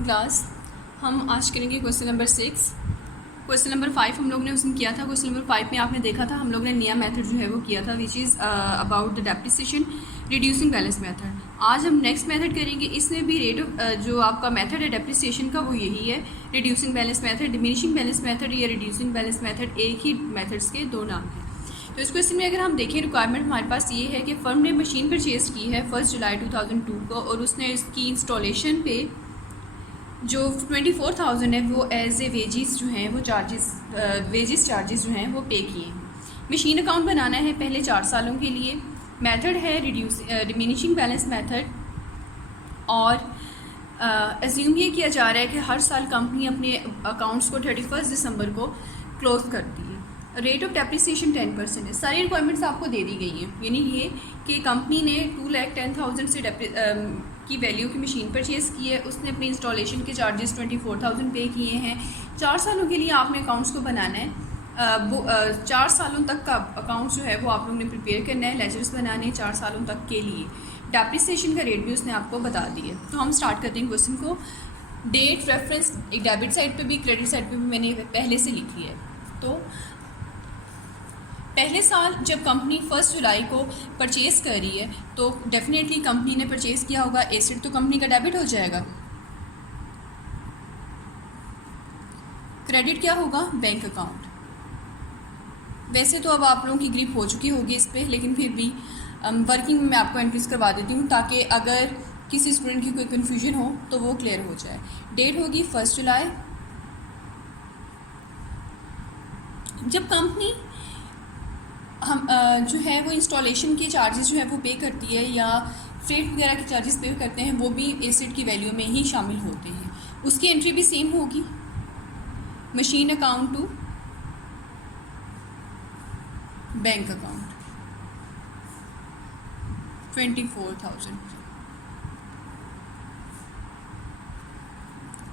Morning class. हम आज करेंगे क्वेश्चन नंबर 6। क्वेश्चन नंबर 5 हम लोग ने उस दिन किया था। क्वेश्चन नंबर 5 में आपने देखा था हम लोग ने नया मेथड जो है वो किया था, which is about the depreciation reducing balance method. आज हम नेक्स्ट मेथड करेंगे। इसमें भी रेट ऑफ जो आपका मेथड है डेप्रिसिएशन का वो यही है, reducing balance method, diminishing balance method या रिड्यूसिंग बैलेंस मेथड, एक ही मेथड्स के दो नाम हैं। तो इस क्वेश्चन में अगर हम देखें, रिक्वायरमेंट हमारे पास ये है कि फर्म ने मशीन परचेज की है 1 जुलाई 2002 को, और उसने इसकी इंस्टॉलेशन पे जो 24,000 है वो एज ए वेजिस जो हैं वो वेजिस चार्जेस जो हैं वो पे किए हैं। मशीन अकाउंट बनाना है पहले 4 सालों के लिए। मेथड है डिमिनिशिंग बैलेंस मेथड, और अज्यूम ये किया जा रहा है कि हर साल कंपनी अपने अकाउंट्स को 31 दिसंबर को क्लोज करती है। रेट ऑफ डेप्रिसिएशन 10% है। सारी रिक्वायरमेंट्स आपको दे दी गई हैं, यानी ये कि कंपनी ने 2,10,000 से की वैल्यू की मशीन परचेज़ की है। उसने अपने इंस्टॉलेशन के चार्जेस 24,000 पे किए हैं। 4 सालों के लिए आपने अकाउंट्स को बनाना है। वो 4 सालों तक का अकाउंट जो है वो आप लोगों ने प्रिपेयर करना है, लेजर्स बनाने हैं 4 सालों तक के लिए। डेप्रिसिएशन का रेट भी उसने आपको बता दिया। तो हम स्टार्ट करते हैं क्वेश्चन को। डेट रेफरेंस एक डेबिट साइड पे भी क्रेडिट साइड पे भी मैंने पहले से लिखी है। तो पहले साल जब कंपनी 1 जुलाई को परचेज़ कर रही है तो डेफिनेटली कंपनी ने परचेज़ किया होगा एसेट, तो कंपनी का डेबिट हो जाएगा। क्रेडिट क्या होगा? Bank account. वैसे तो अब आप लोगों की ग्रिप हो चुकी होगी इस पर, लेकिन फिर भी वर्किंग में मैं आपको एंट्रीज करवा देती हूँ ताकि अगर किसी स्टूडेंट की कोई कन्फ्यूजन हो तो वो क्लियर हो जाए। डेट होगी 1 जुलाई। जब कंपनी हम जो है वो इंस्टॉलेशन के चार्जेस जो है वो पे करती है या फ्रेट वगैरह के चार्जेस पे करते हैं, वो भी एसेट की वैल्यू में ही शामिल होते हैं। उसकी एंट्री भी सेम होगी, machine account to bank account 24,000,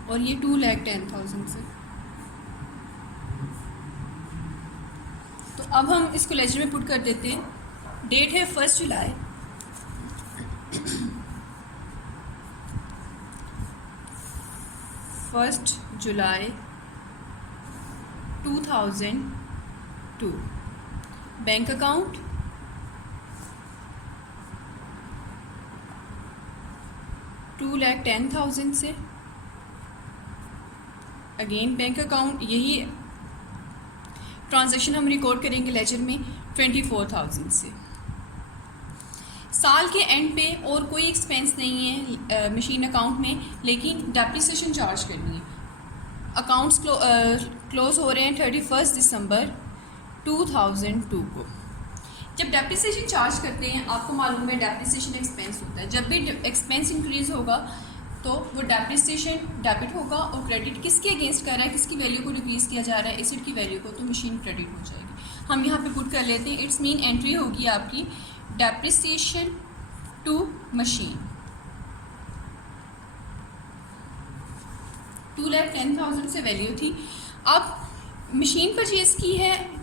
और ये 2,10,000 से। तो अब हम इसको लेजर में पुट कर देते हैं। डेट है 1 जुलाई। फर्स्ट जुलाई 2002। बैंक अकाउंट 2,10,000 से। अगेन बैंक अकाउंट, यही ट्रांजैक्शन हम रिकॉर्ड करेंगे लेजर में 24,000 से। साल के एंड पे और कोई एक्सपेंस नहीं है मशीन अकाउंट में, लेकिन डेप्रिसिएशन चार्ज करनी है। अकाउंट्स क्लोज हो रहे हैं 31 दिसंबर 2002 को। जब डेप्रिसिएशन चार्ज करते हैं, आपको मालूम है डेप्रिसिएशन एक्सपेंस होता है। जब भी एक्सपेंस इंक्रीज़ होगा तो वो डेप्रिसिएशन डेबिट होगा, और क्रेडिट किसके अगेंस्ट कर रहा है, किसकी वैल्यू को डिक्रीज़ किया जा रहा है, एसेट की वैल्यू को, तो मशीन क्रेडिट हो जाएगी। हम यहाँ पे पुट कर लेते हैं। इट्स मीन एंट्री होगी आपकी डेप्रिसिएशन टू मशीन। 2,10,000 से वैल्यू थी। अब मशीन परचेज़ की है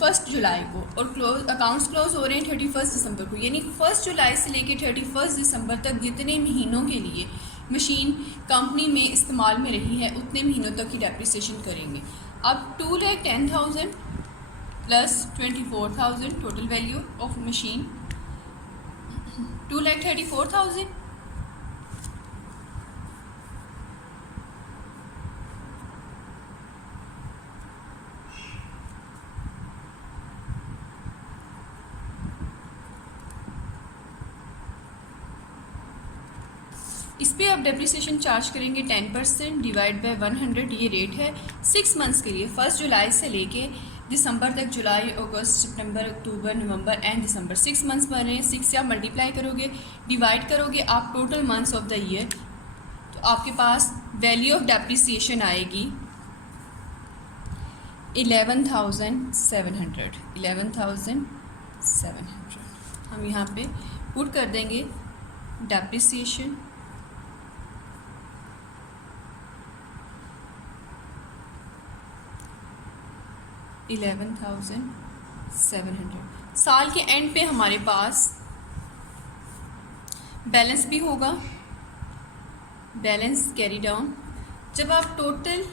1 जुलाई को, और अकाउंट्स क्लोज हो रहे हैं 31 दिसंबर को, यानी 1 जुलाई से लेकर 31 दिसंबर तक जितने महीनों के लिए मशीन कंपनी में इस्तेमाल में रही है उतने महीनों तक की डेप्रिसिएशन करेंगे। अब 2,10,000 plus 24,000 total value of machine 2,34,000। इस पर आप डेप्रिसिएशन चार्ज करेंगे 10% डिवाइड बाय 100। ये रेट है 6 मंथ्स के लिए, 1 जुलाई से लेके दिसंबर तक। जुलाई, अगस्त, सितंबर, अक्टूबर, नवंबर एंड दिसंबर, 6 मंथ्स बन रहे हैं। 6 से आप मल्टीप्लाई करोगे, डिवाइड करोगे आप total months of the year, तो आपके पास वैल्यू ऑफ डेप्रिसिएशन आएगी 11,700। 11,700 हम यहाँ पे पुट कर देंगे डेप्रिसिएशन 11,700। साल के एंड पे हमारे पास बैलेंस भी होगा, बैलेंस कैरी डाउन, जब आप टोटल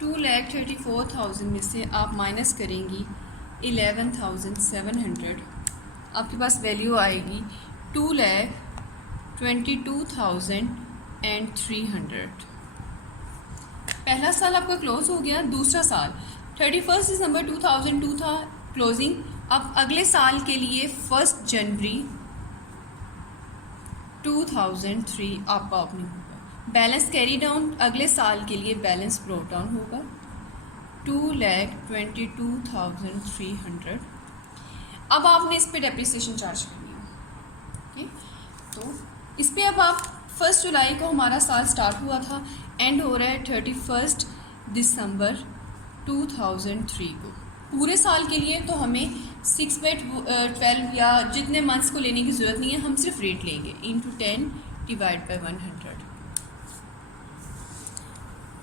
2,34,000 में से आप माइनस करेंगी 11,700, आपके पास वैल्यू आएगी 2,22,300। पहला साल आपका क्लोज हो गया। दूसरा साल 31 दिसंबर 2002 था क्लोजिंग। अब अगले साल के लिए 1 जनवरी 2003 आपका ओपनिंग होगा। बैलेंस कैरी डाउन अगले साल के लिए बैलेंस ब्रोट डाउन होगा 2,22,300। अब आपने इस पे डेप्रिसिएशन चार्ज करनी है। ओके, तो इस पे अब आप 1 जुलाई को हमारा साल स्टार्ट हुआ था, एंड हो रहा है 31 दिसंबर 2003 को। पूरे साल के लिए तो हमें 6/12 या जितने मंथ्स को लेने की ज़रूरत नहीं है, हम सिर्फ रेट लेंगे into 10 divide by 100।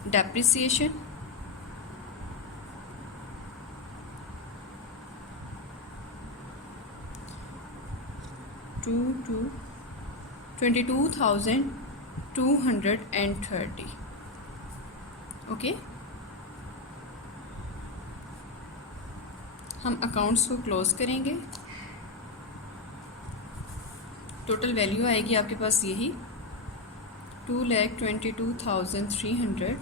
Depreciation 22,230। Okay, हम अकाउंट्स को क्लोज करेंगे। टोटल वैल्यू आएगी आपके पास यही 2,22,300,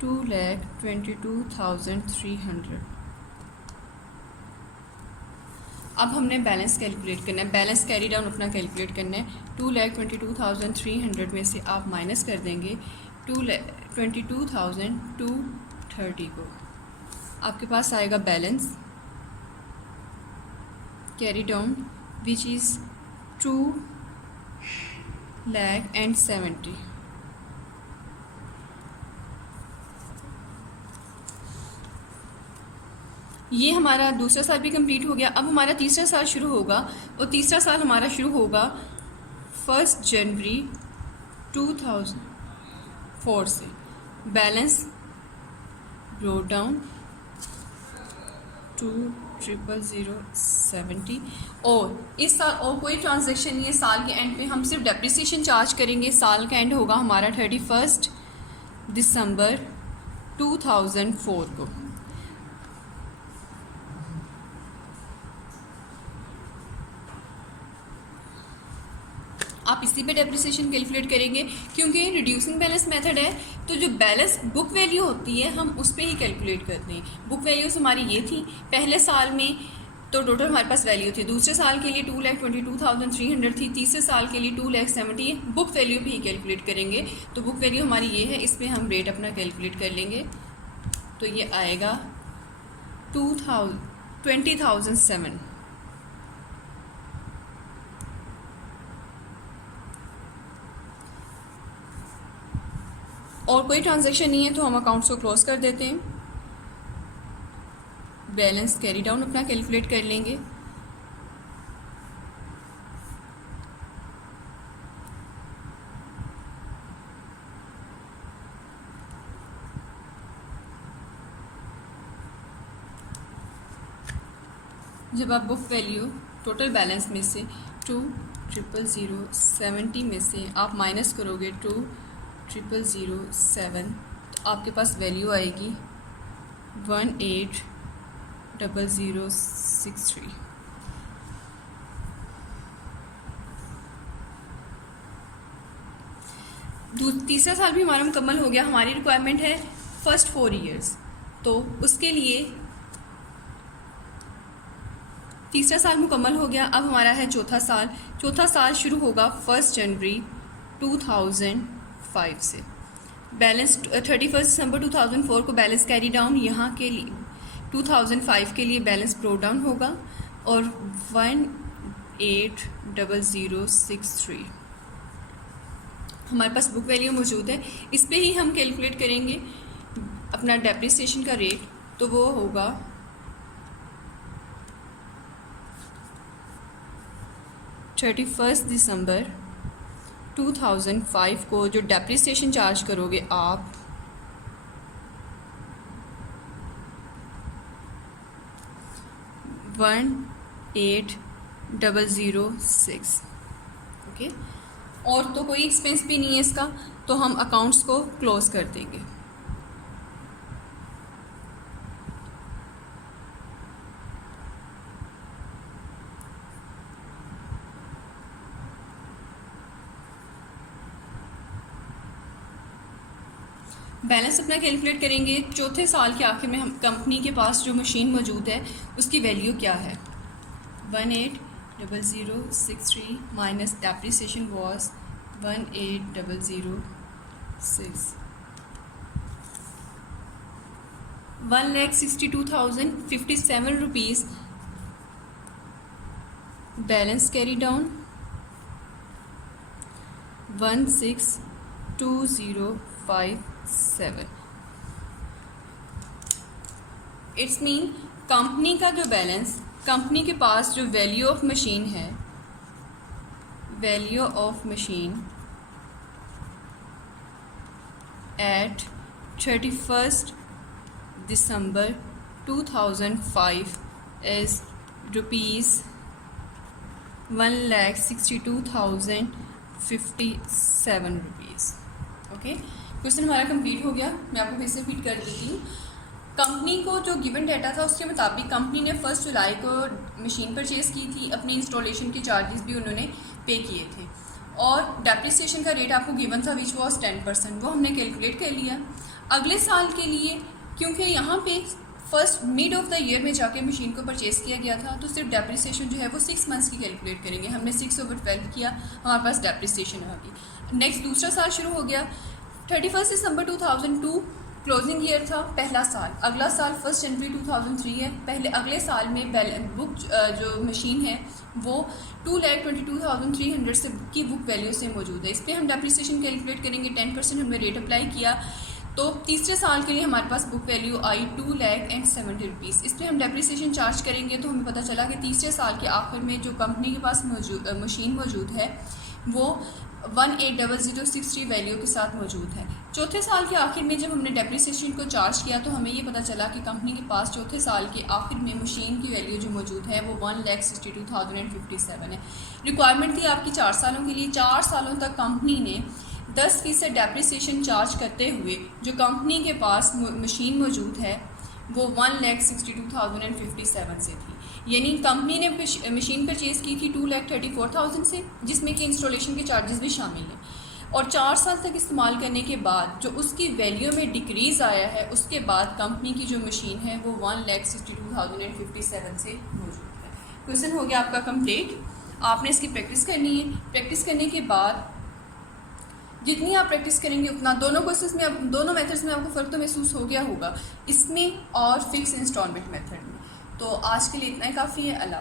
2,22,300। अब हमने बैलेंस कैलकुलेट करना है, बैलेंस कैरी डाउन अपना कैलकुलेट करना है। 2,22,300 में से आप माइनस कर देंगे 22,230 को, आपके पास आएगा balance carry down which is 2,70,000। ये हमारा दूसरा साल भी कंप्लीट हो गया। अब हमारा तीसरा साल शुरू होगा, और तीसरा साल हमारा शुरू होगा 1 जनवरी 2004 से। Balance brought down 2,070। और इस साल और कोई ट्रांजैक्शन नहीं है, साल के एंड पे हम सिर्फ डेप्रिसिएशन चार्ज करेंगे। साल का एंड होगा हमारा 31 दिसंबर 2004 को। आप इसी पे डेप्रिसिएशन कैलकुलेट करेंगे, क्योंकि रिड्यूसिंग बैलेंस मेथड है, तो जो बैलेंस बुक वैल्यू होती है हम उस पे ही कैलकुलेट करते हैं। बुक वैल्यूज़ हमारी ये थी पहले साल में, तो टोटल हमारे पास वैल्यू थी। दूसरे साल के लिए 2,22,300 थी, तीसरे साल के लिए 2,70,000। बुक वैल्यू भी ही कैलकुलेट करेंगे, तो बुक वैल्यू हमारी ये है, इस पर हम रेट अपना कैलकुलेट कर लेंगे। तो ये आएगा 20,007। और कोई ट्रांजैक्शन नहीं है, तो हम अकाउंट्स को क्लोज कर देते हैं। बैलेंस कैरी डाउन अपना कैलकुलेट कर लेंगे। जब आप बुक वैल्यू टोटल बैलेंस में से 2,070 में से आप माइनस करोगे 2,007, तो आपके पास वैल्यू आएगी 18,0063। तीसरा साल भी हमारा मुकम्मल हो गया। हमारी रिक्वायरमेंट है फर्स्ट 4 ईयर्स, तो उसके लिए तीसरा साल मुकम्मल हो गया। अब हमारा है चौथा साल। चौथा साल शुरू होगा 1 जनवरी 2005 से। बैलेंस 31 दिसंबर 2004 को बैलेंस कैरी डाउन यहाँ के लिए 2005 के लिए बैलेंस ब्रो डाउन होगा, और 18,0063 हमारे पास बुक वैल्यू मौजूद है। इस पे ही हम कैलकुलेट करेंगे अपना डेप्रिसिएशन का रेट, तो वो होगा 31 दिसंबर 2005 को जो डेप्रिसिएशन चार्ज करोगे आप, $18,006। ओके, और तो कोई एक्सपेंस भी नहीं है इसका, तो हम अकाउंट्स को क्लोज कर देंगे। बैलेंस अपना कैलकुलेट करेंगे। चौथे साल के आखिर में हम कंपनी के पास जो मशीन मौजूद है उसकी वैल्यू क्या है, 180063 minus depreciation was 18006, 1,62,057 rupees balance carry down, 162057। It's mean company का जो बैलेंस, कंपनी के पास जो वैल्यू ऑफ मशीन है, value of machine eight 31st December 2005 is ₹1,62,057 rupees. Okay, question हमारा कंप्लीट हो गया। मैं आपको फिर से रिपीट कर देती हूँ। कंपनी को जो गिवन डाटा था उसके मुताबिक कंपनी ने 1 जुलाई को मशीन परचेज़ की थी, अपने इंस्टॉलेशन के चार्जेस भी उन्होंने पे किए थे, और डेप्रिसिएशन का रेट आपको गिवन था विच वॉज 10%, वो हमने कैलकुलेट कर लिया। अगले साल के लिए क्योंकि यहाँ पे first mid of the year में जाके मशीन को परचेज़ किया गया था, तो सिर्फ डेप्रिसिएशन जो है वो 6 मंथ्स की कैलकुलेट करेंगे। हमने 6/12 किया, हमारे पास डेप्रिसिएशन आ गई। नेक्स्ट दूसरा साल शुरू हो गया, 31 दिसंबर 2002 क्लोजिंग ईयर था, पहला साल। अगला साल 1 जनवरी 2003 है। अगले साल में बुक जो मशीन है वो 2,22,300 से की बुक वैल्यू से मौजूद है। इस पर हम डेप्रिसिएशन कैलकुलेट करेंगे, 10% हमने रेट अप्लाई किया, तो तीसरे साल के लिए हमारे पास बुक वैल्यू आई 2,70 रुपीज़। इस पर हम डेप्रिसिएशन चार्ज करेंगे, तो हमें पता चला कि तीसरे साल के आखिर में जो कंपनी के पास मशीन मौजूद है वो 1,80,063 वैल्यू के साथ मौजूद है। चौथे साल के आखिर में जब हमने डेप्रिसिएशन को चार्ज किया तो हमें ये पता चला कि कंपनी के पास चौथे साल के आखिर में मशीन की वैल्यू जो मौजूद है वो 1,62,057 है। रिक्वायरमेंट थी आपकी 4 सालों के लिए। 4 सालों तक कंपनी ने 10% डेप्रिसिएशन चार्ज करते हुए जो कंपनी के पास मशीन मौजूद है वो 1,62,057 से थी। यानी कंपनी ने मशीन परचेज़ की थी 2,34,000 से, जिसमें कि इंस्टॉलेशन के चार्जेस भी शामिल हैं, और 4 साल तक इस्तेमाल करने के बाद जो उसकी वैल्यू में डिक्रीज़ आया है, उसके बाद कंपनी की जो मशीन है वो 1,62,057 से मौजूद है। क्वेश्चन हो गया आपका कंप्लीट। आपने इसकी प्रैक्टिस करनी है। प्रैक्टिस करने के बाद जितनी आप प्रैक्टिस करेंगे उतना दोनों क्वेश्चंस में, दोनों मेथड्स में आपको फ़र्क तो महसूस हो गया होगा, इसमें और फिक्स इंस्टॉलमेंट मेथड में। तो आज के लिए इतना ही काफ़ी है। अल्लाह।